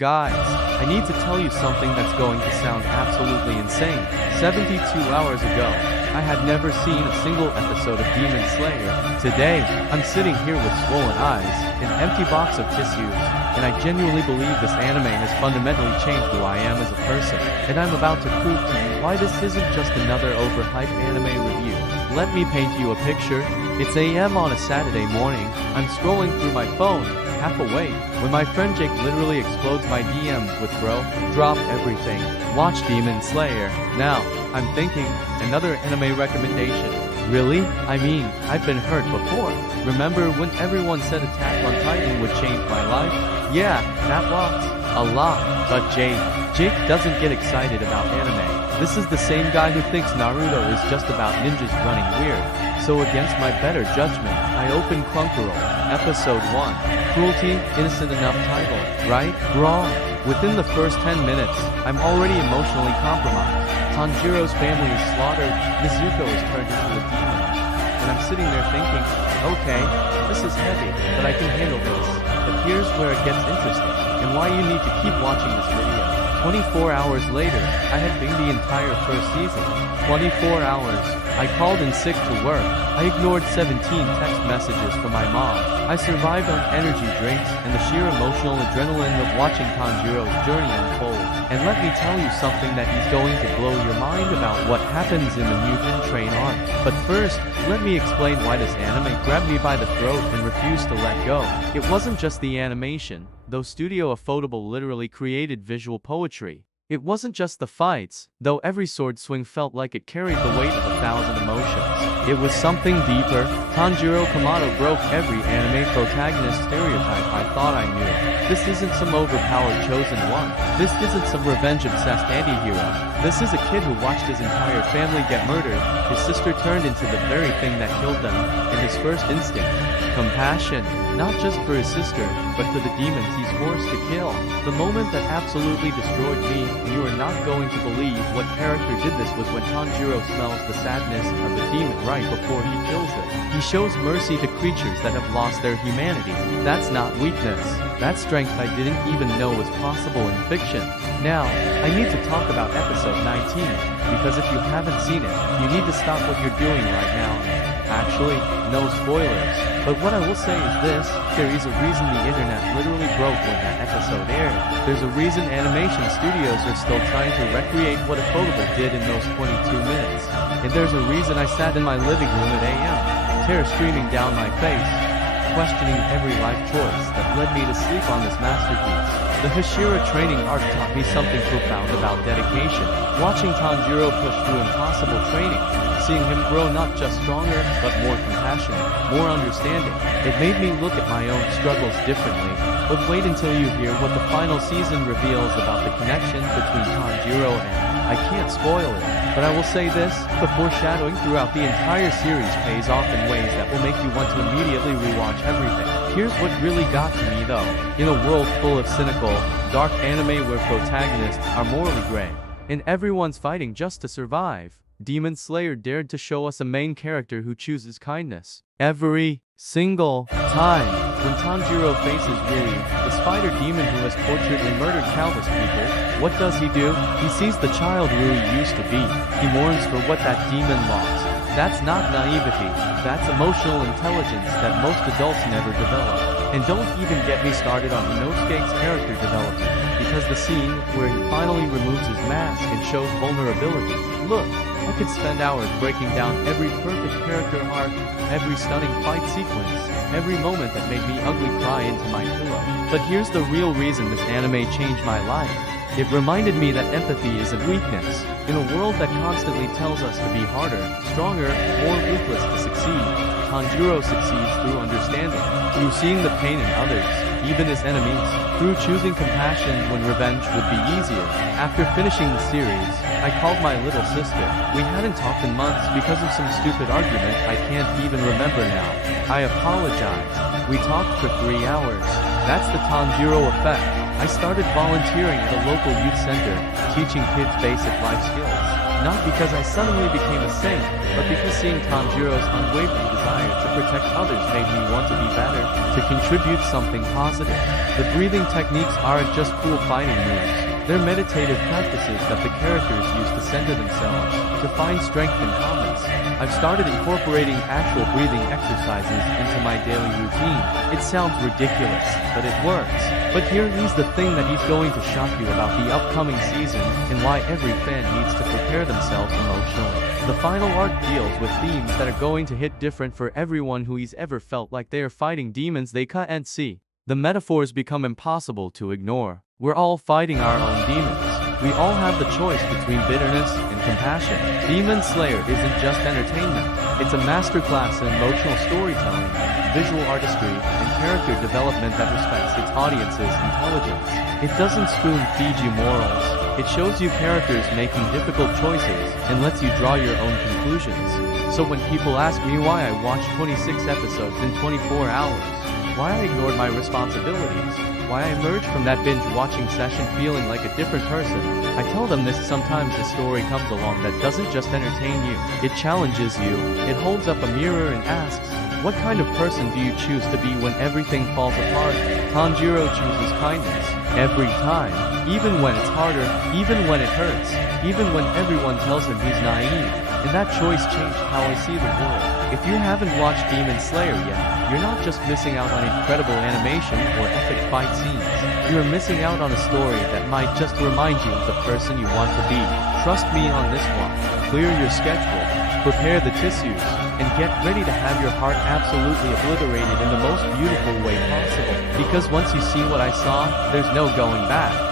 Guys, I need to tell you something that's going to sound absolutely insane. 72 hours ago, I had never seen a single episode of Demon Slayer. Today, I'm sitting here with swollen eyes, an empty box of tissues, and I genuinely believe this anime has fundamentally changed who I am as a person. And I'm about to prove to you why this isn't just another overhyped anime review. Let me paint you a picture. It's AM on a Saturday morning. I'm scrolling through my phone, half awake, when my friend Jake literally explodes my DMs with "Bro, drop everything. Watch Demon Slayer." Now, I'm thinking, another anime recommendation. Really? I mean, I've been hurt before. Remember when everyone said Attack on Titan would change my life? Yeah, that rocks. A lot. But Jake doesn't get excited about anime. This is the same guy who thinks Naruto is just about ninjas running weird. So against my better judgment, I open Crunchyroll, Episode 1. Cruelty, innocent enough title, right? Wrong. Within the first 10 minutes, I'm already emotionally compromised. Tanjiro's family is slaughtered, Nezuko is turned into a demon. And I'm sitting there thinking, okay, this is heavy, but I can handle this. But here's where it gets interesting, and why you need to keep watching this video. 24 hours later, I had binged the entire first season. 24 hours. I called in sick to work. I ignored 17 text messages from my mom. I survived on energy drinks and the sheer emotional adrenaline of watching Tanjiro's journey unfold. And let me tell you something that is going to blow your mind about what happens in the Mugen Train arc. But first, let me explain why this anime grabbed me by the throat and refused to let go. It wasn't just the animation, though Studio Ufotable literally created visual poetry. It wasn't just the fights, though every sword swing felt like it carried the weight of 1,000 emotions. It was something deeper. Tanjiro Kamado broke every anime protagonist stereotype I thought I knew. This isn't some overpowered chosen one. This isn't some revenge-obsessed anti-hero. This is a kid who watched his entire family get murdered, his sister turned into the very thing that killed them, and his first instinct, compassion, not just for his sister, but for the demons he's forced to kill. The moment that absolutely destroyed me, and you are not going to believe what character did this, was when Tanjiro smells the sadness of the demon right before he kills it. He shows mercy to creatures that have lost their humanity. That's not weakness. That's strength I didn't even know was possible in fiction. Now, I need to talk about episode 19, because if you haven't seen it, you need to stop what you're doing right now. Actually, no spoilers. But what I will say is this, there is a reason the internet literally broke when that episode aired. There's a reason animation studios are still trying to recreate what Ufotable did in those 22 minutes. And there's a reason I sat in my living room at AM, tears streaming down my face, questioning every life choice that led me to sleep on this masterpiece. The Hashira training arc taught me something profound about dedication. Watching Tanjiro push through impossible training, seeing him grow not just stronger, but more compassionate, more understanding, it made me look at my own struggles differently. But wait until you hear what the final season reveals about the connection between Tanjiro and... I can't spoil it, but I will say this, the foreshadowing throughout the entire series pays off in ways that will make you want to immediately rewatch everything. Here's what really got to me though. In a world full of cynical, dark anime where protagonists are morally gray, and everyone's fighting just to survive, Demon Slayer dared to show us a main character who chooses kindness. Every single time. When Tanjiro faces Rui, the spider demon who has tortured and murdered countless people, what does he do? He sees the child Rui used to be. He mourns for what that demon lost. That's not naivety. That's emotional intelligence that most adults never develop. And don't even get me started on Inosuke's character development, because the scene where he finally removes his mask and shows vulnerability. Look, I could spend hours breaking down every perfect character arc, every stunning fight sequence, every moment that made me ugly cry into my pillow. But here's the real reason this anime changed my life. It reminded me that empathy isn't weakness. In a world that constantly tells us to be harder, stronger, more ruthless to succeed, Tanjiro succeeds through understanding, through seeing the pain in others, even his enemies, through choosing compassion when revenge would be easier. After finishing the series, I called my little sister. We hadn't talked in months because of some stupid argument I can't even remember now. I apologized. We talked for 3 hours. That's the Tanjiro effect. I started volunteering at a local youth center, teaching kids basic life skills. Not because I suddenly became a saint, but because seeing Tanjiro's unwavering desire to protect others made me want to be better, to contribute something positive. The breathing techniques aren't just cool fighting moves. They're meditative practices that the characters use to center themselves, to find strength and calmness. I've started incorporating actual breathing exercises into my daily routine. It sounds ridiculous, but it works. But here's the thing that he's going to shock you about the upcoming season, and why every fan needs to prepare themselves emotionally. The final arc deals with themes that are going to hit different for everyone who's ever felt like they are fighting demons they can't see. The metaphors become impossible to ignore. We're all fighting our own demons. We all have the choice between bitterness and compassion. Demon Slayer isn't just entertainment. It's a masterclass in emotional storytelling, visual artistry, and character development that respects its audience's intelligence. It doesn't spoon-feed you morals. It shows you characters making difficult choices and lets you draw your own conclusions. So when people ask me why I watched 26 episodes in 24 hours, why I ignored my responsibilities, why I emerged from that binge-watching session feeling like a different person, I tell them this: sometimes a story comes along that doesn't just entertain you, it challenges you. It holds up a mirror and asks, what kind of person do you choose to be when everything falls apart? Tanjiro chooses kindness, every time, even when it's harder, even when it hurts, even when everyone tells him he's naive. And that choice changed how I see the world. If you haven't watched Demon Slayer yet, you're not just missing out on incredible animation or epic fight scenes. You're missing out on a story that might just remind you of the person you want to be. Trust me on this one. Clear your schedule, prepare the tissues, and get ready to have your heart absolutely obliterated in the most beautiful way possible. Because once you see what I saw, there's no going back.